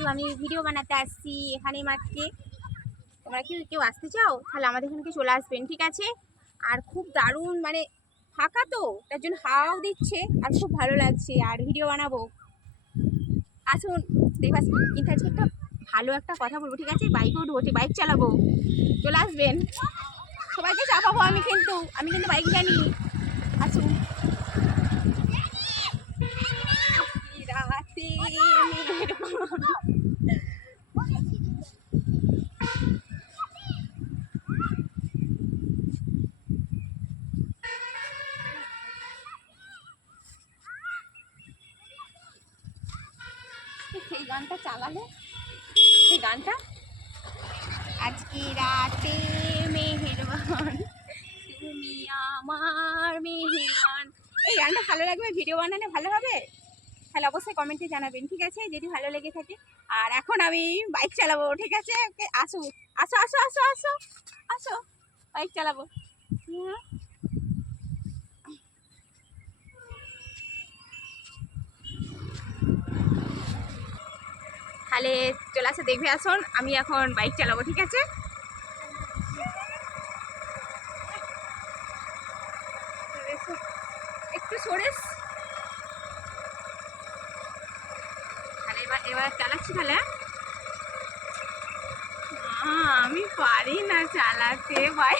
যেহেতু আমি ভিডিও বানাতে আসছি এখানে মাঠে, তোমরা কি কেউ আসতে চাও তাহলে আমাদের এখানে চলে আসবেন, ঠিক আছে? আর খুব দারুণ মানে ফাঁকা তো, তার জন্য হাওয়াও দিচ্ছে আর খুব ভালো লাগছে আর ভিডিও বানাবো। আসুন দেখবা, কিন্তু আজকে একটা ভালো একটা কথা বলবো, ঠিক আছে? বাইকে উঠবো, বাইক চালাবো, চলে আসবেন। সবাইকে চাপাবো আমি কিন্তু বাইক জানি। আসুন। রাতে সেই গানটা চালালে, সেই গানটা আজকে রাতে মেহেরবান তুমি আমার মেহেরবান, এই গানটা ভালো লাগবে, ভিডিও বানালে ভালো হবে, তাহলে অবশ্যই কমেন্টে জানাবেন, ঠিক আছে? যদি ভালো লেগে থাকে। আর এখন আমি বাইক চালাবো, ঠিক আছে? ওকে, আসো আসো আসো আসো আসো আসো, বাইক চালাবো। তাহলে চলে আসে দেখবে, আসুন আমি এখন বাইক চালাবো, ঠিক আছে? একটু সরেস, তাহলে এবার চালাচ্ছি তাহলে। আমি পারি না চালাতে ভাই।